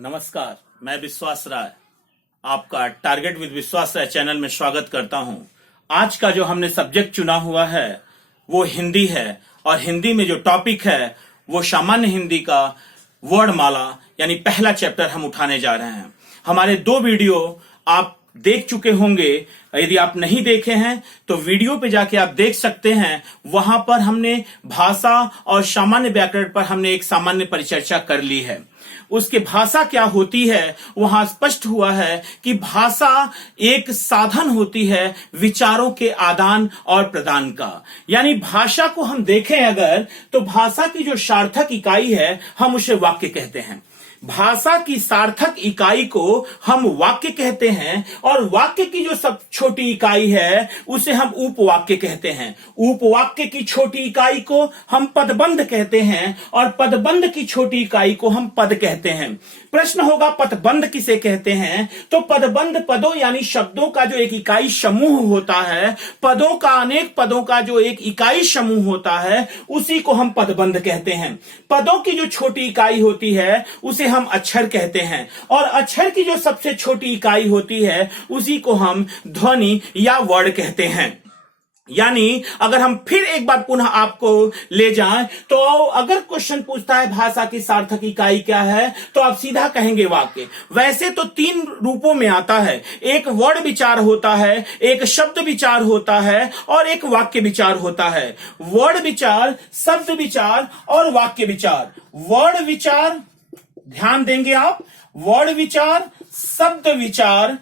नमस्कार, मैं विश्वास राय आपका टारगेट विद विश्वास राय चैनल में स्वागत करता हूं। आज का जो हमने सब्जेक्ट चुना हुआ है वो हिंदी है और हिंदी में जो टॉपिक है वो सामान्य हिंदी का वर्णमाला यानी पहला चैप्टर हम उठाने जा रहे हैं। हमारे 2 वीडियो आप देख चुके होंगे। यदि आप नहीं देखे हैं तो वीडियो पे जाके आप देख सकते हैं। वहां पर हमने भाषा और सामान्य व्याकरण पर हमने एक सामान्य परिचर्चा कर ली है। उसके भाषा क्या होती है वहां स्पष्ट हुआ है कि भाषा एक साधन होती है विचारों के आदान और प्रदान का। यानी भाषा को हम देखें अगर तो भाषा की जो सार्थक इकाई है हम उसे वाक्य कहते हैं। भाषा की सार्थक इकाई को हम वाक्य कहते हैं और वाक्य की जो सब छोटी इकाई है उसे हम उपवाक्य कहते हैं। उपवाक्य की छोटी इकाई को हम पदबंध कहते हैं और पदबंध की छोटी इकाई को हम पद कहते हैं। प्रश्न होगा पदबंध किसे कहते हैं? तो पदबंध पदों यानी शब्दों का जो एक इकाई समूह होता है, पदों का अनेक पदों का जो एक इकाई समूह होता है उसी को हम पदबंध कहते हैं। पदों की जो छोटी इकाई होती है उसे हम अक्षर कहते हैं और अक्षर की जो सबसे छोटी इकाई होती है उसी को हम ध्वनि या वर्ड कहते हैं। यानी अगर हम फिर एक बार पुनः आपको ले जाएं तो अगर क्वेश्चन पूछता है भाषा की सार्थक इकाई क्या है तो आप सीधा कहेंगे वाक्य। वैसे तो 3 रूपों में आता है, एक वर्ड विचार होता है, एक शब्द विचार होता है और एक वाक्य विचार होता है। वर्ड विचार, शब्द विचार और वाक्य विचार। वर्ड विचार ध्यान देंगे आप, वर्ड विचार, शब्द विचार,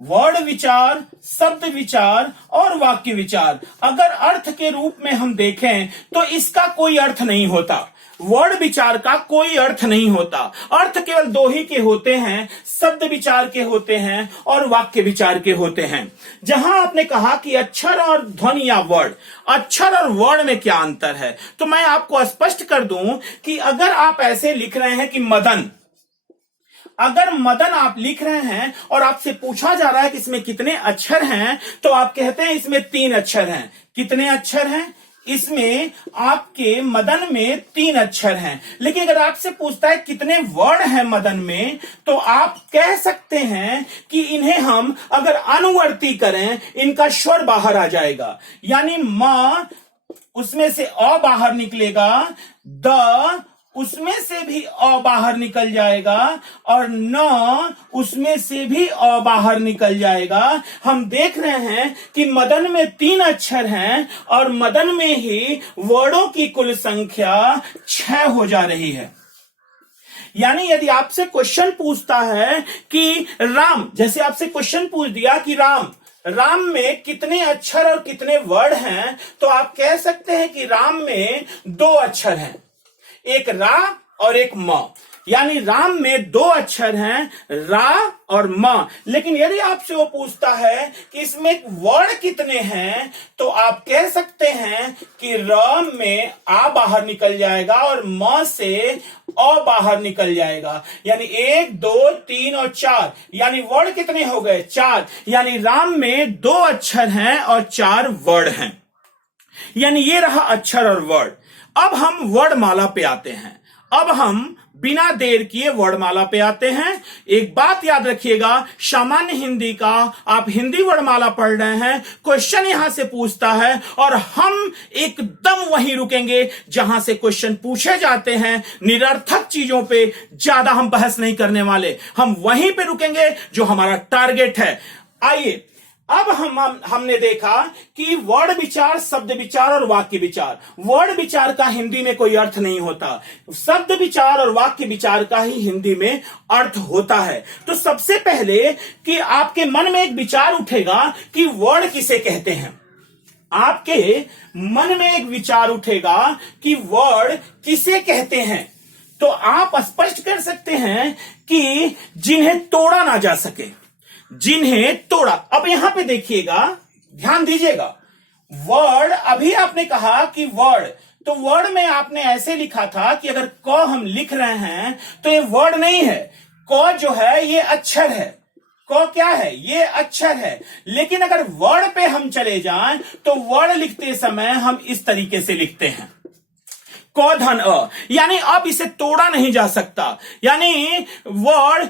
वर्ड विचार, शब्द विचार और वाक्य विचार। अगर अर्थ के रूप में हम देखें तो इसका कोई अर्थ नहीं होता। वर्ड विचार का कोई अर्थ नहीं होता। अर्थ केवल 2 ही के होते हैं, शब्द विचार के होते हैं और वाक्य विचार के होते हैं। जहां आपने कहा कि अक्षर और ध्वनि या वर्ड, अक्षर और वर्ड में क्या अंतर है तो मैं आपको स्पष्ट कर दूं कि अगर आप ऐसे लिख रहे हैं कि मदन, अगर मदन आप लिख रहे हैं और आपसे पूछा जा रहा है कि इसमें कितने अक्षर हैं तो आप कहते हैं इसमें 3 अक्षर हैं। कितने अक्षर हैं? इसमें आपके मदन में 3 अक्षर हैं। लेकिन अगर आपसे पूछता है कितने वर्ड हैं मदन में तो आप कह सकते हैं कि इन्हें हम अगर अनुवर्ती करें इनका स्वर बाहर आ जाएगा। यानी म उसमें से अ बाहर निकलेगा, द उसमें से भी अ बाहर निकल जाएगा और न उसमें से भी अ बाहर निकल जाएगा। हम देख रहे हैं कि मदन में 3 अक्षर हैं और मदन में ही वर्डों की कुल संख्या 6 हो जा रही है। यानी यदि आपसे क्वेश्चन पूछता है कि राम, जैसे आपसे क्वेश्चन पूछ दिया कि राम में कितने अक्षर और कितने वर्ड हैं तो आप कह सकते हैं कि राम में 2 अक्षर हैं, एक रा और एक म। यानी राम में 2 अक्षर हैं, रा और म। लेकिन यदि आपसे वो पूछता है कि इसमें वर्ड कितने हैं तो आप कह सकते हैं कि र में आ बाहर निकल जाएगा और म से अ बाहर निकल जाएगा। यानी 1, 2, 3 और 4, यानी वर्ड कितने हो गए? 4। यानी राम में 2 अक्षर हैं और 4 वर्ड हैं। यानी ये रहा अक्षर और वर्ड। अब हम वर्णमाला पे आते हैं। अब हम बिना देर किए वर्णमाला पे आते हैं। एक बात याद रखिएगा, सामान्य हिंदी का आप हिंदी वर्णमाला पढ़ रहे हैं, क्वेश्चन यहां से पूछता है और हम एकदम वहीं रुकेंगे जहां से क्वेश्चन पूछे जाते हैं। निरर्थक चीजों पे ज्यादा हम बहस नहीं करने वाले, हम वहीं पे रुकेंगे जो हमारा टारगेट है। आइए, अब हमने देखा कि वर्ड विचार, शब्द विचार और वाक्य विचार। वर्ड विचार का हिंदी में कोई अर्थ नहीं होता, शब्द विचार और वाक्य विचार का ही हिंदी में अर्थ होता है। तो सबसे पहले कि आपके मन में एक विचार उठेगा कि वर्ड किसे कहते हैं। आपके मन में एक विचार उठेगा कि वर्ड किसे कहते हैं तो आप स्पष्ट कर सकते हैं कि जिन्हें तोड़ा ना जा सके, जिन्हें तोड़ा। अब यहां पे देखिएगा, ध्यान दीजिएगा, वर्ड, अभी आपने कहा कि वर्ड, तो वर्ड में आपने ऐसे लिखा था कि अगर क हम लिख रहे हैं तो ये वर्ड नहीं है, क जो है ये अक्षर है। क क्या है? ये अक्षर है। लेकिन अगर वर्ड पे हम चले जाएं तो वर्ड लिखते समय हम इस तरीके से लिखते हैं। क धन अ, यानी अब इसे तोड़ा नहीं जा सकता। यानी वर्ड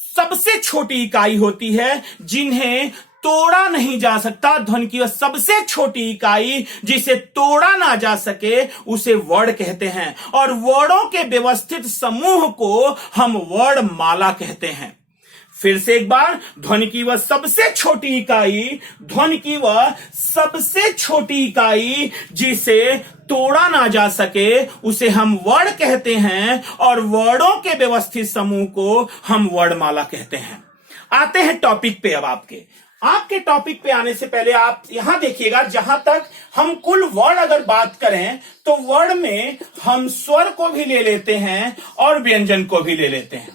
सबसे छोटी इकाई होती है जिन्हें तोड़ा नहीं जा सकता। ध्वनि की वह सबसे छोटी इकाई जिसे तोड़ा ना जा सके उसे वर्ड कहते हैं, और वर्डों के व्यवस्थित समूह को हम वर्ण माला कहते हैं। फिर से एक बार, ध्वनि की वह सबसे छोटी इकाई, ध्वनि की वह सबसे छोटी इकाई जिसे तोड़ा ना जा सके उसे हम वर्ड कहते हैं, और वर्डों के व्यवस्थित समूह को हम वर्णमाला कहते हैं। आते हैं टॉपिक पे। अब आपके टॉपिक पे आने से पहले आप यहां देखिएगा, जहां तक हम कुल वर्ड अगर बात करें तो वर्ड में हम स्वर को भी ले लेते हैं और व्यंजन को भी ले लेते हैं।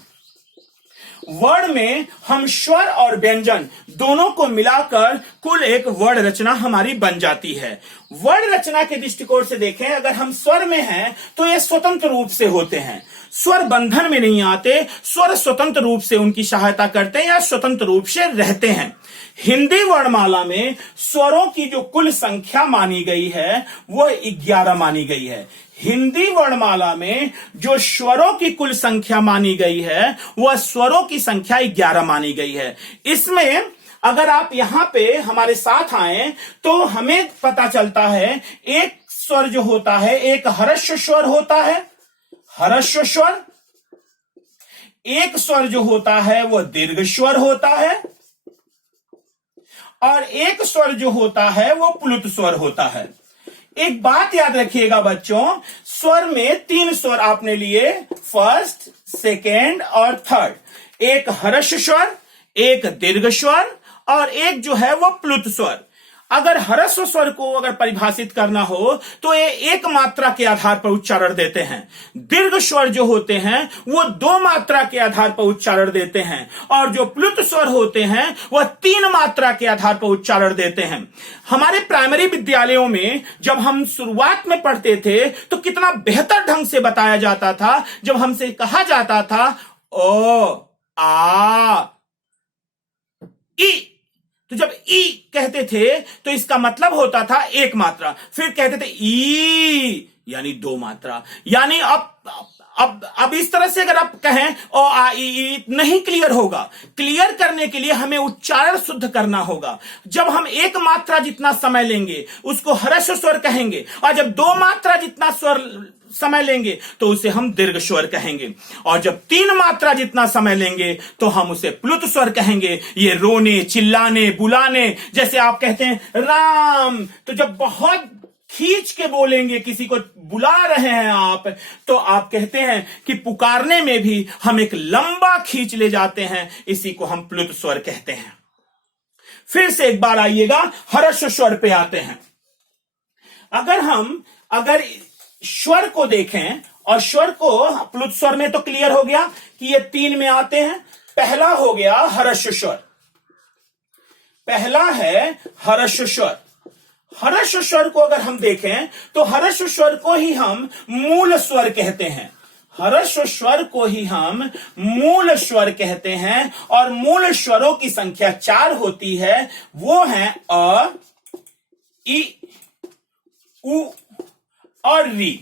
वर्ड में हम स्वर और व्यंजन दोनों को मिलाकर कुल एक वर्ण रचना हमारी बन जाती है। वर्ण रचना के दृष्टिकोण से देखें, अगर हम स्वर में हैं तो ये स्वतंत्र रूप से होते हैं, स्वर बंधन में नहीं आते, स्वर स्वतंत्र रूप से उनकी सहायता करते हैं या स्वतंत्र रूप से रहते हैं। हिंदी वर्णमाला में स्वरों की जो कुल संख्या मानी गई है वो 11 मानी गई है। हिंदी वर्णमाला में जो स्वरों की कुल संख्या मानी गई है वह स्वरों की संख्या 11 मानी गई है। इसमें अगर आप यहां पे हमारे साथ आए तो हमें पता चलता है, एक स्वर जो होता है, एक ह्रस्व स्वर होता है, ह्रस्व स्वर। एक स्वर जो होता है वह दीर्घ स्वर होता है, और एक स्वर जो होता है वो प्लुत स्वर होता है। एक बात याद रखिएगा बच्चों, स्वर में 3 स्वर आपने लिए, फर्स्ट, सेकेंड और थर्ड। एक ह्रस्व स्वर, एक दीर्घ स्वर और एक जो है वो प्लुत स्वर। अगर ह्रस्व स्वर को अगर परिभाषित करना हो तो ये एक मात्रा के आधार पर उच्चारण देते हैं। दीर्घ स्वर जो होते हैं वो 2 मात्रा के आधार पर उच्चारण देते हैं, और जो प्लुत स्वर होते हैं वह 3 मात्रा के आधार पर उच्चारण देते हैं। हमारे प्राइमरी विद्यालयों में जब हम शुरुआत में पढ़ते थे तो कितना बेहतर ढंग से बताया जाता था, जब हमसे कहा जाता था ओ आ ई, तो जब ई कहते थे तो इसका मतलब होता था एक मात्रा, फिर कहते थे ई यानी 2 मात्रा। यानी अब इस तरह से अगर आप कहें ओ आ ई नहीं क्लियर होगा। क्लियर करने के लिए हमें उच्चारण शुद्ध करना होगा। जब हम 1 मात्रा जितना समय लेंगे उसको ह्रस्व स्वर कहेंगे, और जब 2 मात्रा जितना स्वर समय लेंगे तो उसे हम दीर्घ स्वर कहेंगे, और जब 3 मात्रा जितना समय लेंगे तो हम उसे प्लुत स्वर कहेंगे। ये रोने, चिल्लाने, बुलाने, जैसे आप कहते हैं राम, तो जब बहुत खींच के बोलेंगे, किसी को बुला रहे हैं आप, तो आप कहते हैं कि पुकारने में भी हम एक लंबा खींच ले जाते हैं, इसी को हम प्लुत स्वर कहते हैं। फिर से एक बार आइएगा, ह्रस्व स्वर पे आते हैं। अगर स्वर को देखें, और स्वर को प्लुत स्वर में तो क्लियर हो गया कि ये 3 में आते हैं। पहला हो गया ह्रस्व स्वर, पहला है ह्रस्व स्वर। ह्रस्व स्वर को अगर हम देखें तो ह्रस्व स्वर को ही हम मूल स्वर कहते हैं। ह्रस्व स्वर को ही हम मूल स्वर कहते हैं, और मूल स्वरों की संख्या 4 होती है। वो है अ, ई, उ और री।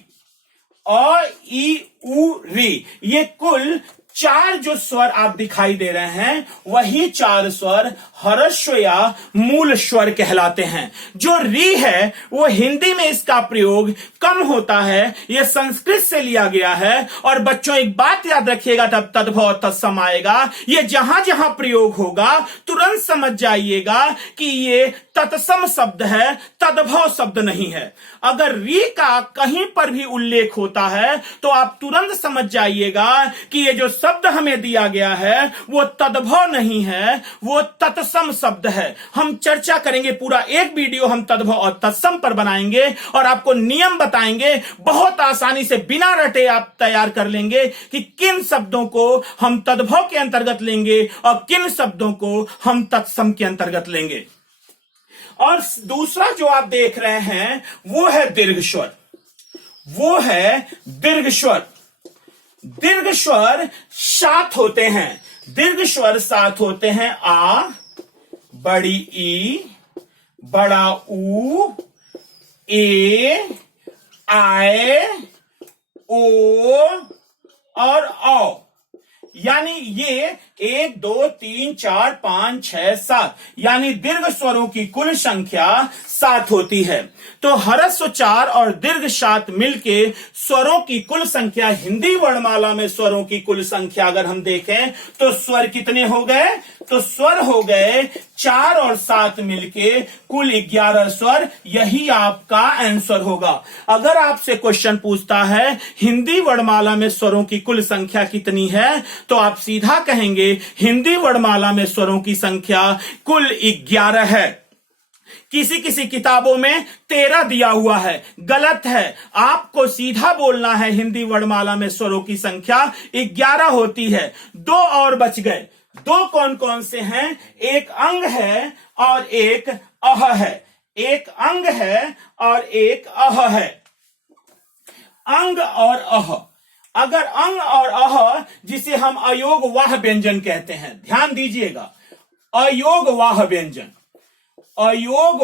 अ, ई, उ, री, ये कुल 4 जो स्वर आप दिखाई दे रहे हैं वही 4 स्वर ह्रस्व या मूल स्वर कहलाते हैं। जो री है वो हिंदी में इसका प्रयोग कम होता है, यह संस्कृत से लिया गया है। और बच्चों एक बात याद रखिएगा, तब तद्भव तत्सम आएगा, ये जहां जहां प्रयोग होगा तुरंत समझ जाइएगा कि ये तत्सम शब्द है, तद्भव शब्द नहीं है। अगर री का कहीं पर भी उल्लेख होता है तो आप तुरंत समझ जाइएगा कि ये जो शब्द हमें दिया गया है वो तद्भव नहीं है, वो तत्सम शब्द है। हम चर्चा करेंगे, पूरा एक वीडियो हम तद्भव और तत्सम पर बनाएंगे और आपको नियम बताएंगे। बहुत आसानी से बिना रटे आप तैयार कर लेंगे कि किन शब्दों को हम तद्भव के अंतर्गत लेंगे और किन शब्दों को हम तत्सम के अंतर्गत लेंगे। और दूसरा जो आप देख रहे हैं वो है दीर्घ स्वर, वो है दीर्घ स्वर। दीर्घ स्वर 7 होते हैं। दीर्घ स्वर 7 होते हैं। आ, बड़ी ई, बड़ा ऊ, ए, आए, ओ और औ, यानी ये 1 2 3 4 5 6 7 यानी दीर्घ स्वरों की कुल संख्या 7 होती है। तो ह्रस्व 4 और दीर्घ 7 मिलके स्वरों की कुल संख्या, हिंदी वर्णमाला में स्वरों की कुल संख्या अगर हम देखें तो स्वर कितने हो गए? तो स्वर हो गए 4 और 7 मिलके कुल 11 स्वर। यही आपका आंसर होगा। अगर आपसे क्वेश्चन पूछता है हिंदी वर्णमाला में स्वरों की कुल संख्या कितनी है, तो आप सीधा कहेंगे हिंदी वर्णमाला में स्वरों की संख्या कुल 11 है। किसी किसी किताबों में 13 दिया हुआ है, गलत है। आपको सीधा बोलना है हिंदी वर्णमाला में स्वरों की संख्या 11 होती है। 2 और बच गए। 2 कौन कौन से हैं? एक अंग है और एक अह है। एक अंग है और एक अह है। अंग और अह, अगर अंग और अह जिसे हम अयोग वाह व्यंजन कहते हैं, ध्यान दीजिएगा, अयोग वाह व्यंजन, अयोग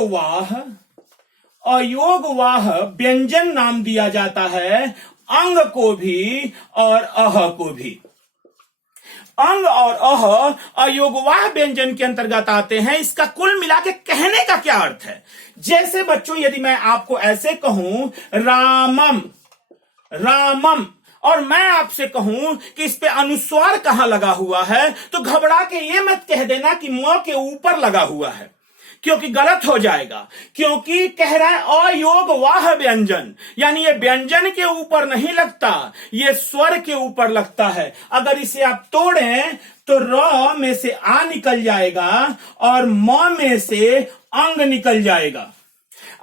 वाह व्यंजन नाम दिया जाता है अंग को भी और अह को भी। अंग और अह अयोगवाह व्यंजन के अंतर्गत आते हैं। इसका कुल मिला के कहने का क्या अर्थ है? जैसे बच्चों, यदि मैं आपको ऐसे कहूं रामम, रामम, और मैं आपसे कहूं कि इस पे अनुस्वार कहां लगा हुआ है, तो घबरा के ये मत कह देना कि म के ऊपर लगा हुआ है, क्योंकि गलत हो जाएगा। क्योंकि कह रहा है अयोग वाह व्यंजन, यानी ये व्यंजन के ऊपर नहीं लगता, ये स्वर के ऊपर लगता है। अगर इसे आप तोड़ें तो र में से आ निकल जाएगा और म में से अंग निकल जाएगा।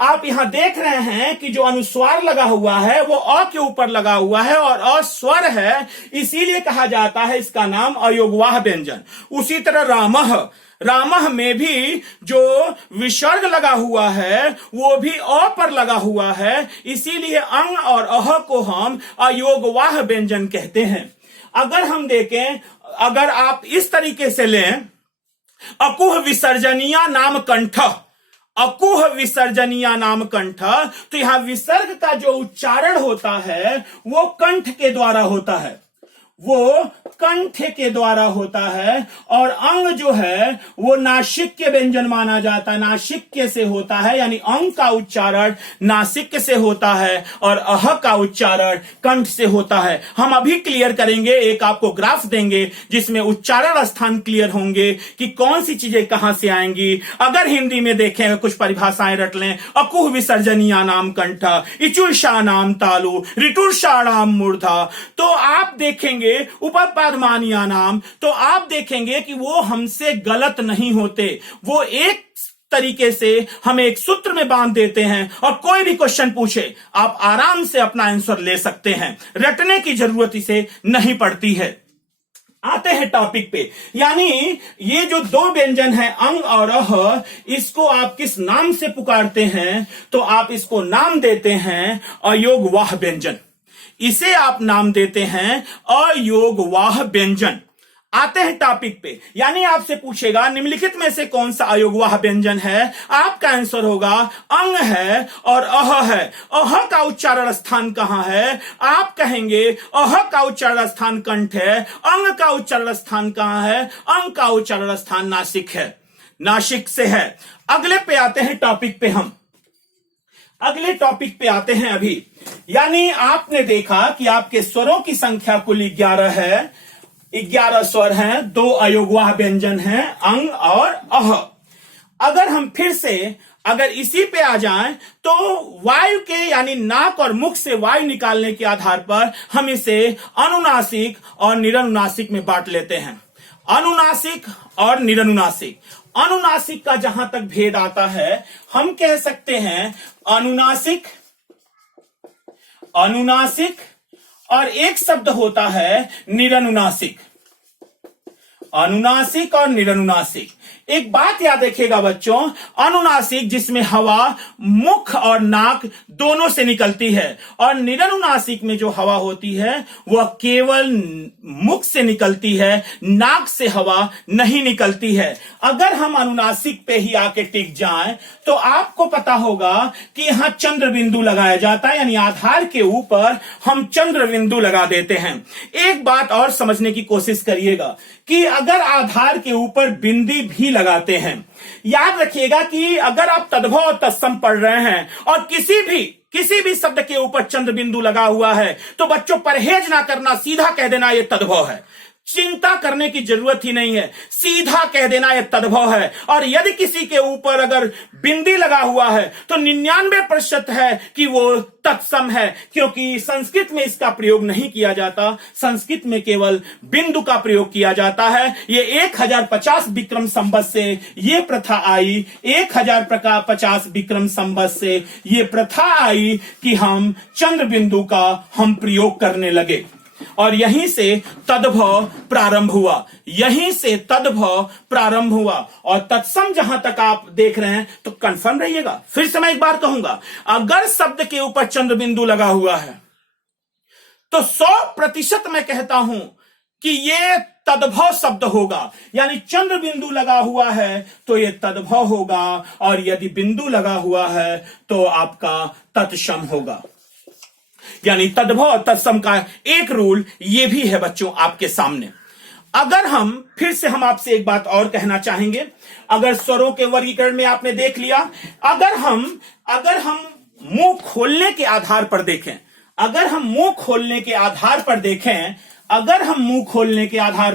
आप यहां देख रहे हैं कि जो अनुस्वार लगा हुआ है वो अ के ऊपर लगा हुआ है और अ स्वर है, इसीलिए कहा जाता है इसका नाम अयोगवाह व्यंजन। उसी तरह रामह, रामह में भी जो विसर्ग लगा हुआ है वो भी अ पर लगा हुआ है, इसीलिए अंग और अह को हम अयोगवाह व्यंजन कहते हैं। अगर हम देखें, अगर आप इस तरीके से लें, अकुह विसर्जनीय नाम कंठ, अकुह विसर्जनीय नाम कंठ, तो यहां विसर्ग का जो उच्चारण होता है वो कंठ के द्वारा होता है, वो कंठ के द्वारा होता है। और अंग जो है वो नासिक के व्यंजन माना जाता है, नासिक से होता है, यानी अंग का उच्चारण नासिक से होता है और अह का उच्चारण कंठ से होता है। हम अभी क्लियर करेंगे, एक आपको ग्राफ देंगे जिसमें उच्चारण स्थान क्लियर होंगे कि कौन सी चीजें कहां से आएंगी। अगर हिंदी में देखें, कुछ परिभाषाएं रट लें, अकुह विसर्जनीय नाम कंठ, इचुषा नाम तालु, ऋतुषा नाम मूर्धा, तो आप देखेंगे उपपदमानिया नाम, तो आप देखेंगे कि वो हमसे गलत नहीं होते, वो एक तरीके से हमें एक सूत्र में बांध देते हैं और कोई भी क्वेश्चन पूछे आप आराम से अपना आंसर ले सकते हैं, रटने की जरूरत इसे नहीं पड़ती है। आते हैं टॉपिक पे, यानी ये जो 2 व्यंजन है अंग और अह, इसको आप किस नाम से पुकारते हैं? तो आप इसको नाम देते हैं अयोगवाह व्यंजन, इसे आप नाम देते हैं अयोगवाह व्यंजन। आते हैं टॉपिक पे, यानी आपसे पूछेगा निम्नलिखित में से कौन सा अयोगवाह व्यंजन है? आपका आंसर होगा अंग है और अह है। अह का उच्चारण स्थान कहां है? आप कहेंगे अह का उच्चारण स्थान कंठ है। अंग का उच्चारण स्थान कहां है? अंग का उच्चारण स्थान नासिक है, नासिक से है। अगले पे आते हैं टॉपिक पे, हम अगले टॉपिक पे आते हैं अभी। यानी आपने देखा कि आपके स्वरों की संख्या कुल 11 है, 11 स्वर हैं, 2 अयोगवाह व्यंजन हैं, अंग और अह। अगर हम फिर से अगर इसी पे आ जाएं तो वायु के, यानी नाक और मुख से वायु निकालने के आधार पर हम इसे अनुनासिक और निरनुनासिक में बांट लेते हैं। अनुनासिक और निरनुनासिक। अनुनासिक का जहां तक भेद आता है, हम कह सकते हैं अनुनासिक, अनुनासिक और एक शब्द होता है निरनुनासिक, अनुनासिक और निरनुनासिक। एक बात याद रखिएगा बच्चों, अनुनासिक जिसमें हवा मुख और नाक दोनों से निकलती है, और निरनुनासिक में जो हवा होती है वह केवल मुख से निकलती है, नाक से हवा नहीं निकलती है। अगर हम अनुनासिक पे ही आके टिक जाएं तो आपको पता होगा कि यहां चंद्र बिंदु लगाया जाता है, यानी आधार के ऊपर हम चंद्र बिंदु लगा देते हैं। एक बात और समझने की कोशिश करिएगा कि अगर आधार के ऊपर बिंदी भी लगाते हैं, याद रखिएगा कि अगर आप तद्भव और तत्सम पढ़ रहे हैं और किसी भी शब्द के ऊपर चंद्र बिंदु लगा हुआ है तो बच्चों परहेज ना करना, सीधा कह देना यह तद्भव है। चिंता करने की जरूरत ही नहीं है, सीधा कह देना यह तद्भव है। और यदि किसी के ऊपर अगर बिंदी लगा हुआ है तो 99% है कि वो तत्सम है, क्योंकि संस्कृत में इसका प्रयोग नहीं किया जाता, संस्कृत में केवल बिंदु का प्रयोग किया जाता है। ये 1050 विक्रम संवत से ये प्रथा आई, 1050 विक्रम संवत से ये प्रथा आई कि हम चंद्र बिंदु का हम प्रयोग करने लगे, और यहीं से तद्भव प्रारंभ हुआ, यहीं से तद्भव प्रारंभ हुआ। और तत्सम जहां तक आप देख रहे हैं तो कंफर्म रहिएगा, फिर से मैं एक बार कहूंगा, अगर शब्द के ऊपर चंद्र बिंदु लगा हुआ है तो 100% मैं कहता हूं कि यह तद्भव शब्द होगा, यानी चंद्र बिंदु लगा हुआ है तो यह तद्भव होगा, और यदि बिंदु लगा हुआ है तो आपका तत्सम होगा। यानी तद्भव और तत्सम का एक रूल ये भी है बच्चों आपके सामने। अगर हम आपसे एक बात और कहना चाहेंगे, अगर स्वरों के वर्गीकरण में आपने देख लिया, अगर हम मुंह खोलने के आधार पर देखें, अगर हम मुंह खोलने के आधार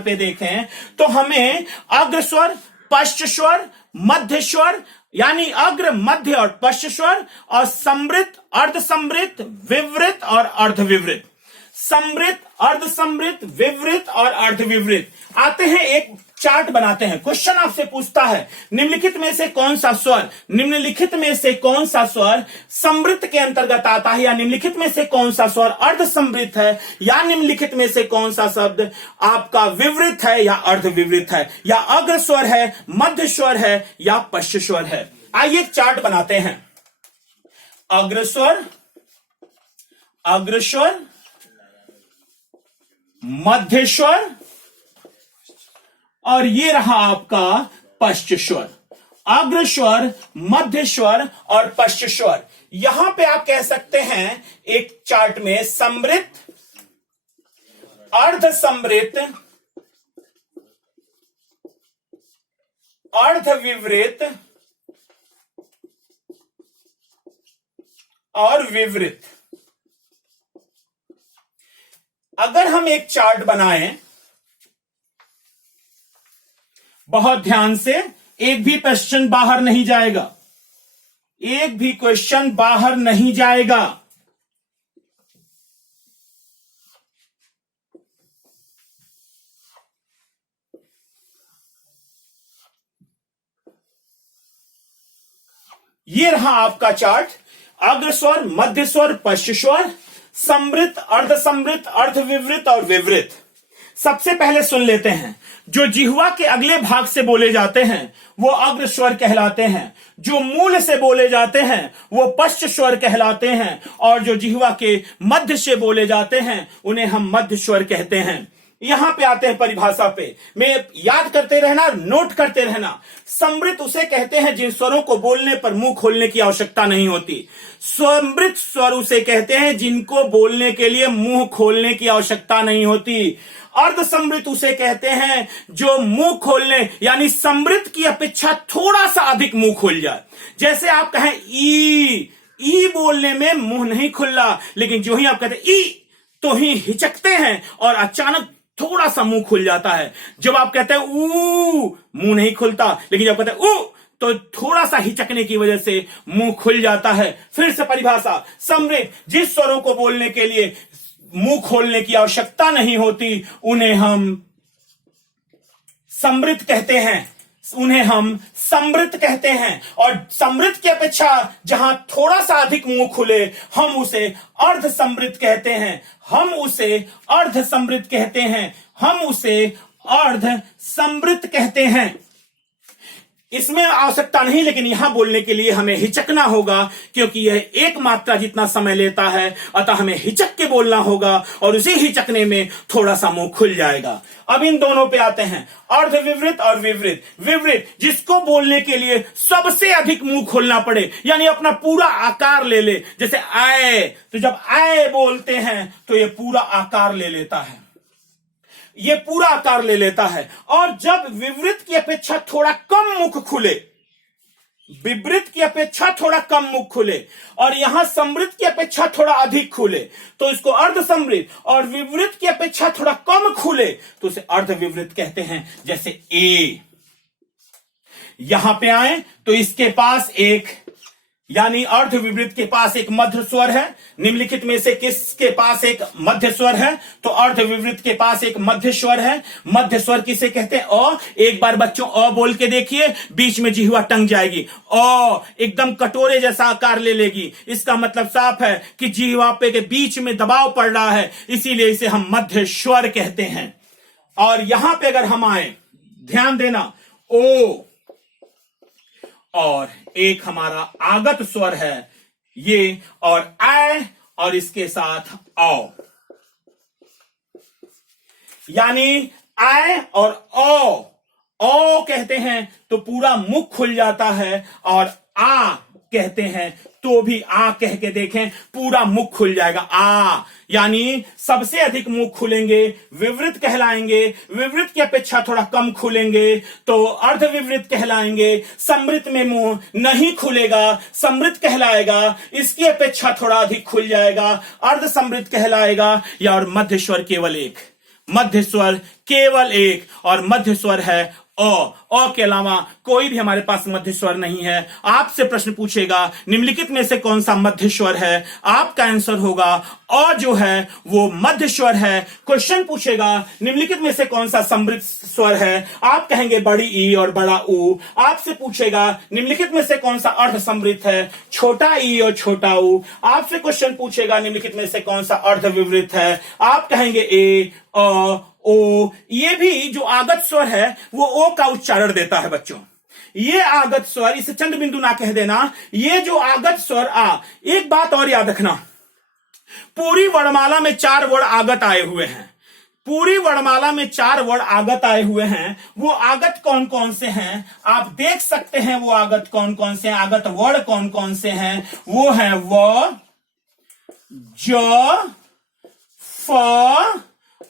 पर देखें तो हमें अग्र स्वर, पश्च स्वर, मध्य स्वर, यानी अग्र, मध्य और पश्च स्वर, और समृत, अर्ध समृत, विवृत और अर्ध विवृत, समृत, अर्ध समृत, विवृत और अर्ध विवृत आते हैं। एक चार्ट बनाते हैं, क्वेश्चन आपसे पूछता है निम्नलिखित में से कौन सा स्वर समृत के अंतर्गत आता है, या निम्नलिखित में से कौन सा स्वर अर्ध समृत है, या निम्नलिखित में से कौन सा शब्द आपका विवृत है या अर्ध विवृत है, या अग्र स्वर है, मध्य स्वर है या पश्च स्वर है। आइए एक चार्ट बनाते हैं। अग्र स्वर, मध्य स्वर, और ये रहा आपका पश्च स्वर। अग्र स्वर, मध्य स्वर और पश्च स्वर। यहां पे आप कह सकते हैं एक चार्ट में समृत, अर्ध समृत, अर्ध विवृत और विवृत। अगर हम एक चार्ट बनाएं, बहुत ध्यान से, एक भी क्वेश्चन बाहर नहीं जाएगा, एक भी क्वेश्चन बाहर नहीं जाएगा। ये रहा आपका चार्ट, अग्र स्वर, मध्य स्वर, पश्च स्वर, समृत, अर्ध समृत, अर्ध विवृत और विवृत। सबसे पहले सुन लेते हैं, जो जिह्वा के अगले भाग से बोले जाते हैं वो अग्र स्वर कहलाते हैं, जो मूल से बोले जाते हैं वो पश्च स्वर कहलाते हैं, और जो जिह्वा के मध्य से बोले जाते हैं उन्हें हम मध्य स्वर कहते हैं। यहां पे आते हैं परिभाषा पे, मैं याद करते रहना, नोट करते रहना। समृत उसे कहते हैं जिन स्वरों को बोलने पर मुंह खोलने की आवश्यकता नहीं होती। समृत स्वर उसे कहते हैं जिनको बोलने के लिए मुंह खोलने की आवश्यकता नहीं होती। अर्ध समृत उसे कहते हैं जो मुंह खोलने यानी समृत की अपेक्षा थोड़ा सा अधिक मुंह खोल जाए। जैसे आप कहें ई बोलने में मुंह नहीं खुला, लेकिन जो ही आप कहते हैं ई तो ही हिचकते हैं और अचानक थोड़ा सा मुंह खुल जाता है। जब आप कहते हैं ऊ, मुंह नहीं खुलता, लेकिन जब कहते हैं ऊ तो थोड़ा सा हिचकने की वजह से मुंह खुल जाता है। फिर से परिभाषा, समृत जिस स्वरों को बोलने के लिए मुंह खोलने की आवश्यकता नहीं होती उन्हें हम समृत कहते हैं, उन्हें हम समृत कहते हैं। और समृत की अपेक्षा जहां थोड़ा सा अधिक मुंह खुले हम उसे अर्ध समृत कहते हैं, हम उसे अर्ध समृत कहते हैं, हम उसे अर्ध समृत कहते हैं। इसमें आवश्यकता नहीं, लेकिन यहां बोलने के लिए हमें हिचकना होगा, क्योंकि यह एक मात्रा जितना समय लेता है, अतः हमें हिचक के बोलना होगा और उसी हिचकने में थोड़ा सा मुंह खुल जाएगा। अब इन दोनों पे आते हैं, अर्धविवृत और विवृत। विवृत जिसको बोलने के लिए सबसे अधिक मुंह खोलना पड़े, यानी अपना पूरा आकार ले ले। जैसे आए, तो जब आए बोलते हैं तो यह पूरा आकार ले लेता है, ये पूरा आकार ले लेता है। और जब विवृत की अपेक्षा थोड़ा कम मुख खुले, विवृत की अपेक्षा थोड़ा कम मुख खुले और यहां समृत की अपेक्षा थोड़ा अधिक खुले, तो इसको अर्ध समृत। और विवृत की अपेक्षा थोड़ा कम खुले तो उसे अर्ध विवृत कहते हैं। जैसे ए, यहां पे आए तो इसके पास एक, यानी अर्ध विवृत के पास एक मध्य स्वर है। निम्नलिखित में से किसके पास एक मध्य स्वर है? तो अर्ध विवृत के पास एक मध्य स्वर है। मध्य स्वर किसे कहते हैं? अ। एक बार बच्चों अ बोल के देखिए, बीच में जिह्वा टंग जाएगी, अ एकदम कटोरे जैसा आकार ले लेगी। इसका मतलब साफ है कि जिह्वा पे के बीच में दबाव पड़ रहा है, इसीलिए इसे हम मध्य स्वर कहते हैं। और यहां पे अगर हम आए, ध्यान देना, ओ और एक हमारा आगत स्वर है ये, और ऐ और इसके साथ औ, यानी ऐ और औ कहते हैं तो पूरा मुख खुल जाता है, और आ कहते हैं तो भी आ कह के देखें, पूरा मुख खुल जाएगा। आ यानी सबसे अधिक मुख खुलेंगे, विवृत कहलाएंगे। विवृत की अपेक्षा थोड़ा कम खुलेंगे तो अर्ध विवृत कहलाएंगे। समृत में मुंह नहीं खुलेगा, समृत कहलाएगा। इसकी अपेक्षा थोड़ा अधिक खुल जाएगा, अर्ध समृत कहलाएगा। या और मध्य स्वर केवल एक, मध्य स्वर केवल एक, और मध्य स्वर है अ के अलावा कोई भी हमारे पास मध्य स्वर नहीं है। आपसे प्रश्न पूछेगा निम्नलिखित में से कौन सा मध्य स्वर है, आपका आंसर होगा अ जो है वो मध्य स्वर है। क्वेश्चन पूछेगा निम्नलिखित में से कौन सा समृत स्वर है, आप कहेंगे बड़ी ई और बड़ा ऊ। आपसे पूछेगा निम्नलिखित में से कौन सा अर्ध समृत है, छोटा ई और छोटा ऊ। आपसे क्वेश्चन पूछेगा निम्नलिखित में से कौन सा अर्ध विवृत है, आप कहेंगे ए, अ, ओ। ये भी जो आगत स्वर है वो ओ का उच्चारण देता है बच्चों। ये आगत स्वर, इसे चंद बिंदु ना कह देना, ये जो आगत स्वर आ। एक बात और याद रखना, पूरी वर्णमाला में 4 वर्ण आगत आए हुए हैं। पूरी वर्णमाला में 4 वर्ण आगत आए हुए हैं। वो आगत कौन कौन से हैं आप देख सकते हैं। वो आगत कौन कौन से हैं, आगत वर्ण कौन कौन से हैं? वो है व, ज, फ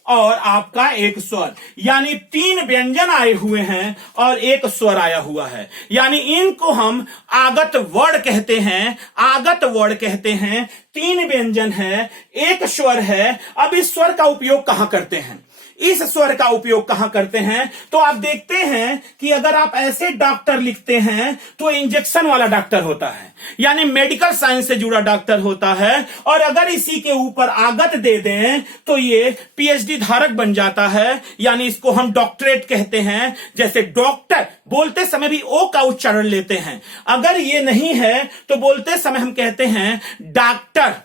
और आपका एक स्वर, यानी 3 व्यंजन आए हुए हैं और एक स्वर आया हुआ है, यानी इनको हम आगत वर्ण कहते हैं। आगत वर्ण कहते हैं, 3 व्यंजन है, एक स्वर है। अब इस स्वर का उपयोग कहां करते हैं? इस स्वर का उपयोग कहां करते हैं? तो आप देखते हैं कि अगर आप ऐसे डॉक्टर लिखते हैं तो इंजेक्शन वाला डॉक्टर होता है, यानी मेडिकल साइंस से जुड़ा डॉक्टर होता है। और अगर इसी के ऊपर आगत दे दें तो ये पीएचडी धारक बन जाता है, यानी इसको हम डॉक्टरेट कहते हैं। जैसे डॉक्टर बोलते समय भी ओ का उच्चारण लेते हैं। अगर ये नहीं है तो बोलते समय हम कहते हैं डॉक्टर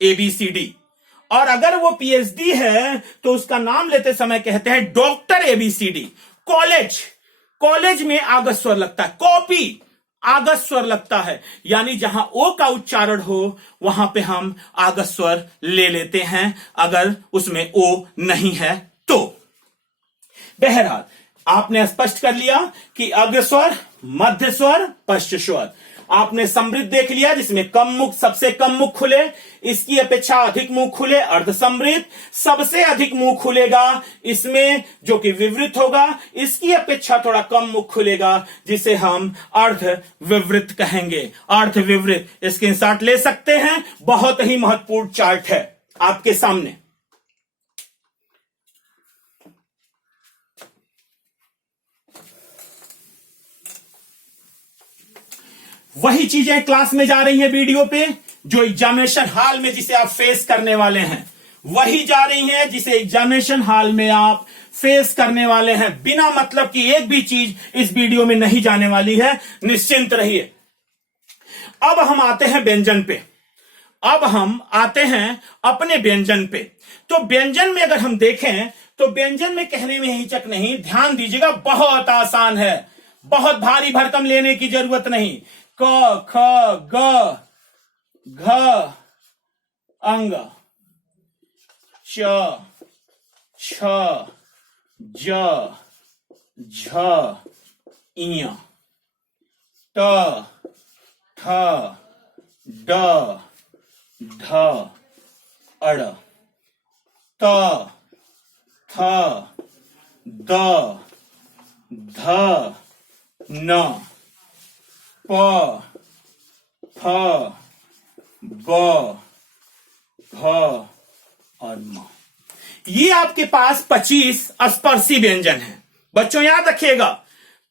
ABCD। और अगर वो पीएचडी है तो उसका नाम लेते समय कहते हैं डॉक्टर ABCD। कॉलेज में आगत स्वर लगता है, कॉपी आगत स्वर लगता है, यानी जहां ओ का उच्चारण हो वहां पे हम आगत स्वर ले लेते हैं, अगर उसमें ओ नहीं है तो। बहरहाल आपने स्पष्ट कर लिया कि अग्रस्वर, मध्य स्वर, पश्च स्वर। आपने समृद्ध देख लिया जिसमें कम मुख, सबसे कम मुख खुले, इसकी अपेक्षा अधिक मुख खुले अर्ध समृद्ध, सबसे अधिक मुख खुलेगा इसमें जो कि विवृत होगा, इसकी अपेक्षा थोड़ा कम मुख खुलेगा जिसे हम अर्ध विवृत कहेंगे। अर्ध विवृत, स्क्रीनशॉट ले सकते हैं, बहुत ही महत्वपूर्ण चार्ट है आपके सामने। वही चीजें क्लास में जा रही हैं वीडियो पे, जो एग्जामिनेशन हॉल में जिसे आप फेस करने वाले हैं, वही जा रही हैं जिसे एग्जामिनेशन हॉल में आप फेस करने वाले हैं। बिना मतलब की एक भी चीज इस वीडियो में नहीं जाने वाली है, निश्चिंत रहिए। अब हम आते हैं व्यंजन पे। अब हम आते हैं अपने व्यंजन पे। तो व्यंजन में अगर हम देखें तो व्यंजन में कहने में हिचक नहीं, ध्यान दीजिएगा, बहुत आसान है। बहुत भारी भरकम लेने की जरूरत नहीं। क ख ग घ अंग, च छ ज झ इय, ट ठ ड ढ अड़, त थ द ध न, प फ ब भ और म। ये आपके पास 25 स्पर्शी व्यंजन है। बच्चों याद रखिएगा,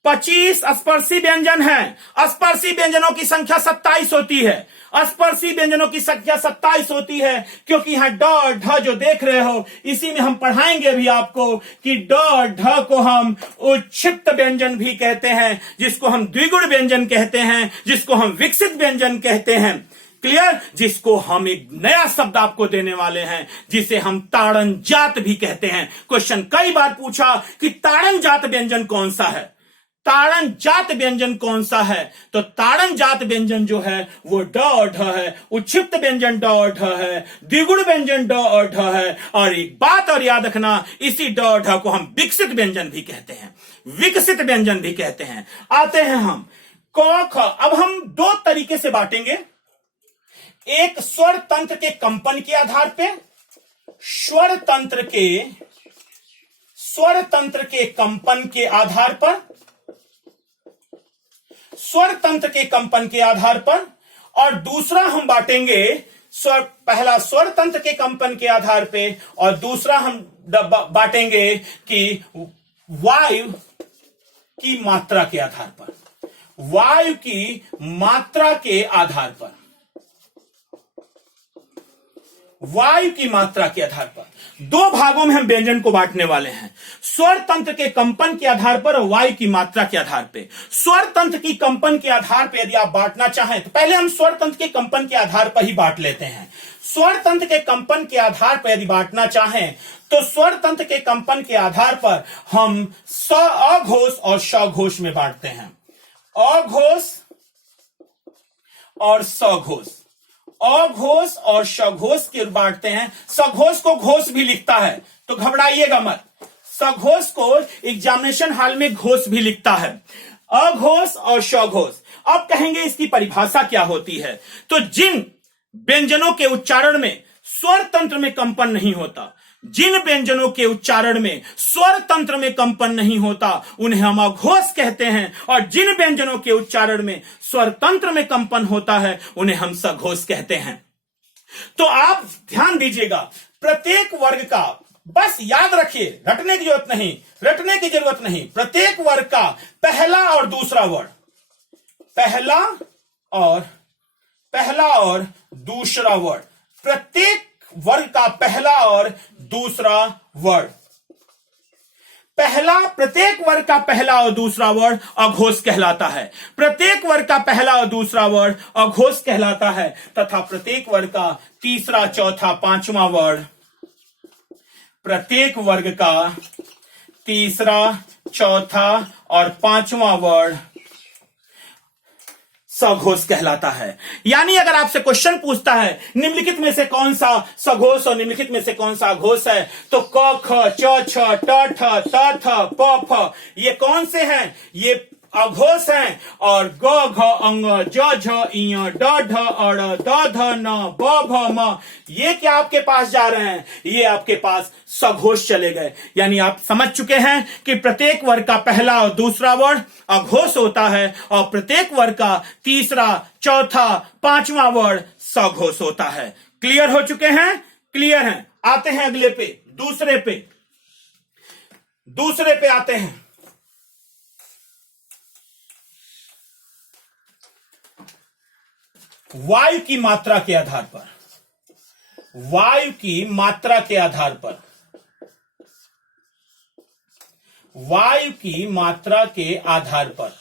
25 स्पर्शी व्यंजन हैं। स्पर्शी व्यंजनों की संख्या 27 होती है। स्पर्शी व्यंजनों की संख्या 27 होती है क्योंकि यहां ड ढ जो देख रहे हो, इसी में हम पढ़ाएंगे भी आपको कि ड ढ को हम उच्छिप्त व्यंजन भी कहते हैं, जिसको हम द्विगुण व्यंजन कहते हैं, जिसको हम विकसित व्यंजन कहते हैं। क्लियर? जिसको हम एक नया शब्द आपको देने वाले हैं, जिसे हम ताड़न जात भी कहते हैं। क्वेश्चन कई बार पूछा कि ताड़न जात व्यंजन कौन सा है, ताड़न जात व्यंजन कौन सा है? तो ताड़न जात व्यंजन जो है वो ड और ढ है, उच्छिप्त व्यंजन ड और ढ है, द्विगुण व्यंजन ड और ढ है। और एक बात और याद रखना, इसी ड और ढ को हम विकसित व्यंजन भी कहते हैं, विकसित व्यंजन भी कहते हैं। आते हैं हम क ख। अब हम दो तरीके से बांटेंगे, एक स्वर तंत्र के कंपन के आधार पे, स्वर तंत्र के कंपन के आधार पर, स्वर तंत्र के कंपन के आधार पर, और दूसरा हम बांटेंगे पहला स्वर तंत्र के कंपन के आधार पे, और दूसरा हम बांटेंगे कि वायु की मात्रा के आधार पर, वायु की मात्रा के आधार पर, वायु की मात्रा के आधार पर। दो भागों में हम व्यंजन को बांटने वाले हैं, स्वर तंत्र के कंपन के आधार पर और वायु की मात्रा के आधार पे। स्वर तंत्र की कंपन के आधार पर यदि आप बांटना चाहें तो पहले हम स्वर तंत्र के कंपन के आधार पर ही बांट लेते हैं। स्वर तंत्र के कंपन के आधार पर यदि बांटना चाहें तो स्वर तंत्र के कंपन के आधार पर हम अघोष और सघोष में बांटते हैं। अघोष और सघोष, अघोष और सघोष के बांटते हैं। सघोष को घोष भी लिखता है तो घबराइएगा मत, सघोष को एग्जामिनेशन हॉल में घोष भी लिखता है। अघोष और सघोष। अब कहेंगे इसकी परिभाषा क्या होती है, तो जिन व्यंजनों के उच्चारण में स्वर तंत्र में कंपन नहीं होता, जिन व्यंजनों के उच्चारण में स्वर तंत्र में कंपन नहीं होता उन्हें हम अघोष कहते हैं, और जिन व्यंजनों के उच्चारण में स्वर तंत्र में कंपन होता है उन्हें हम सघोष कहते हैं। तो आप ध्यान दीजिएगा, प्रत्येक वर्ग का, बस याद रखिए, रटने की जरूरत नहीं, प्रत्येक वर्ग का पहला और दूसरा वर्ड, पहला और दूसरा वर्ड, प्रत्येक वर्ग का पहला और दूसरा वर्ड, प्रत्येक वर्ग का पहला और दूसरा वर्ड अघोष कहलाता है। प्रत्येक वर्ग का पहला और दूसरा वर्ड अघोष कहलाता है, तथा प्रत्येक वर्ग का तीसरा, चौथा, पांचवा वर्ड, प्रत्येक वर्ग का तीसरा, चौथा और पांचवा वर्ड सघोष कहलाता है। यानी अगर आपसे क्वेश्चन पूछता है निम्नलिखित में से कौन सा सघोष और निम्नलिखित में से कौन सा अघोष है, तो क ख च छ ट ठ त थ प फ ये कौन से हैं? ये अघोष हैं। और ग घ अंग, ज झ इय, ड ढ अड़, द ध न, ब भ म ये क्या आपके पास जा रहे हैं? ये आपके पास सघोष चले गए। यानी आप समझ चुके हैं कि प्रत्येक वर्ग का पहला और दूसरा वर्ड अघोष होता है और प्रत्येक वर्ग का तीसरा, चौथा, पांचवा वर्ड सघोष होता है। क्लियर हो चुके हैं? क्लियर हैं। आते हैं अगले पे, दूसरे पे आते हैं। वायु की मात्रा के आधार पर, वायु की मात्रा के आधार पर, वायु की मात्रा के आधार पर,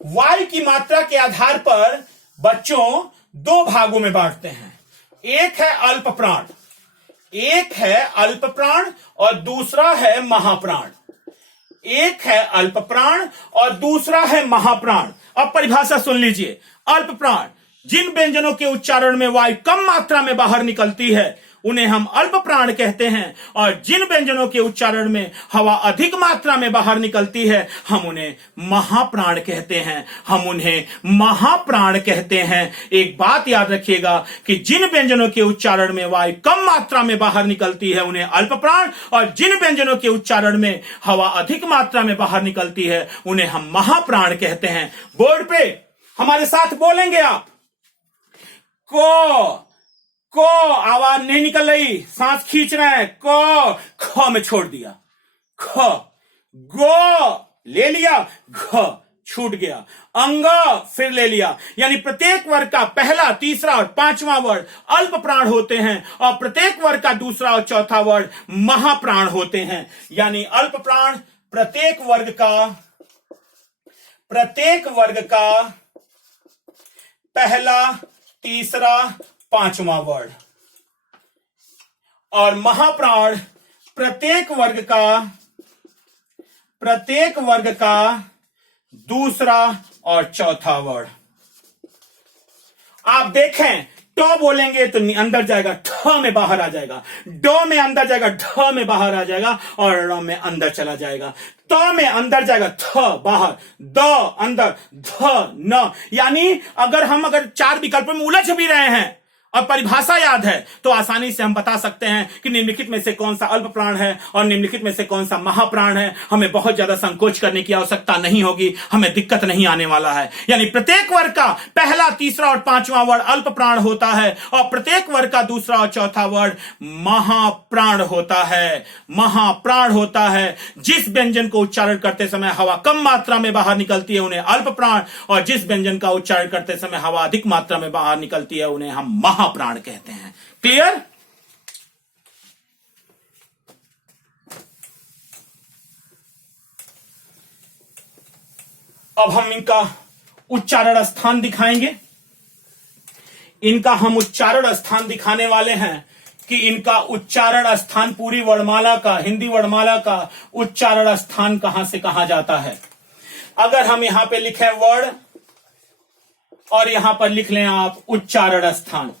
वायु की मात्रा के आधार पर बच्चों दो भागों में बांटते हैं। एक है अल्प प्राण, एक है अल्प प्राण और दूसरा है महाप्राण। एक है अल्प प्राण और दूसरा है महाप्राण। अब परिभाषा सुन लीजिए। अल्प प्राण, जिन व्यंजनों के उच्चारण में वायु कम मात्रा में बाहर निकलती है उन्हें हम अल्प प्राण कहते हैं, और जिन व्यंजनों के उच्चारण में हवा अधिक मात्रा में बाहर निकलती है हम उन्हें महाप्राण कहते हैं। हम उन्हें महाप्राण कहते हैं। एक बात याद रखिएगा कि जिन व्यंजनों के उच्चारण में वायु कम मात्रा में बाहर निकलती है उन्हें अल्प प्राण, और जिन व्यंजनों के उच्चारण में हवा अधिक मात्रा में बाहर निकलती है उन्हें हम महाप्राण कहते हैं। बोर्ड पे हमारे साथ बोलेंगे आप। को आवाज नहीं निकल रही, सांस खींच रहे हैं। को, ख में छोड़ दिया। ख, गो ले लिया, घ छूट गया। अंग फिर ले लिया। यानी प्रत्येक वर्ग का पहला, तीसरा और पांचवा वर्ड अल्प प्राण होते हैं, और प्रत्येक वर्ग का दूसरा और चौथा वर्ड महाप्राण होते हैं। यानी अल्प प्राण प्रत्येक वर्ग का पहला, तीसरा, पांचवा वर्ड, और महाप्राण प्रत्येक वर्ग का दूसरा और चौथा वर्ड। आप देखें, टो बोलेंगे तो अंदर जाएगा, ठ में बाहर आ जाएगा। डो में अंदर जाएगा, ढ में बाहर आ जाएगा, और र में अंदर चला जाएगा। तो में अंदर जाएगा, थ बाहर, द अंदर, ध न। यानी अगर चार विकल्पों में उलझ भी रहे हैं और परिभाषा याद है तो आसानी से हम बता सकते हैं कि निम्नलिखित में से कौन सा अल्प प्राण है और निम्नलिखित में से कौन सा महाप्राण है। हमें बहुत ज्यादा संकोच करने की आवश्यकता नहीं होगी, हमें दिक्कत नहीं आने वाला है। यानी प्रत्येक वर्ग का पहला, तीसरा और पांचवा वर्ड अल्प प्राण होता है, और प्रत्येक वर्ग का दूसरा और चौथा वर्ड महाप्राण होता है। महाप्राण होता है। जिस व्यंजन को उच्चारण करते समय हवा कम मात्रा में बाहर निकलती है उन्हें अल्प प्राण, और जिस व्यंजन का उच्चारण करते समय हवा अधिक मात्रा में बाहर निकलती है उन्हें हम महाप्राण कहते हैं। क्लियर? अब हम इनका उच्चारण स्थान दिखाएंगे। इनका हम उच्चारण स्थान दिखाने वाले हैं कि इनका उच्चारण स्थान पूरी वर्णमाला का, हिंदी वर्णमाला का उच्चारण स्थान कहां से कहा जाता है। अगर हम यहां पे लिखें वर्ड और यहां पर लिख लें आप उच्चारण स्थान,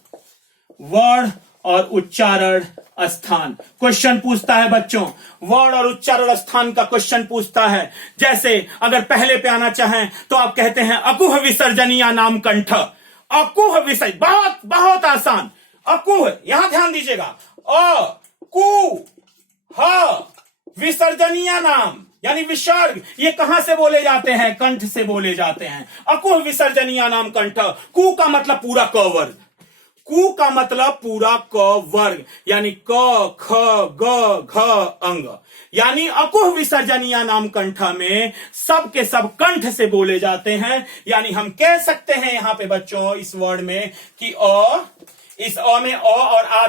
वर्ड और उच्चारण स्थान। क्वेश्चन पूछता है बच्चों, वर्ड और उच्चारण स्थान का क्वेश्चन पूछता है। जैसे अगर पहले पे आना चाहें तो आप कहते हैं अकुह विसर्जनीय नाम कंठ। अकुह विसर्जन, बहुत बहुत आसान। अकुह, यहां ध्यान दीजिएगा, अ कु ह विसर्जनीय नाम यानी विसर्ग, ये कहां से बोले जाते हैं? कंठ से बोले जाते हैं। अकुह विसर्जनीय नाम कंठ। कु का मतलब पूरा क वर्ग, कु का मतलब पूरा क वर्ग, यानी क ख ग घ अंग। यानी अकुह विसर्जनीय नाम कंठ में सब के सब कंठ से बोले जाते हैं। यानी हम कह सकते हैं यहां पे बच्चों इस वर्ड में कि इस अ में अ और आ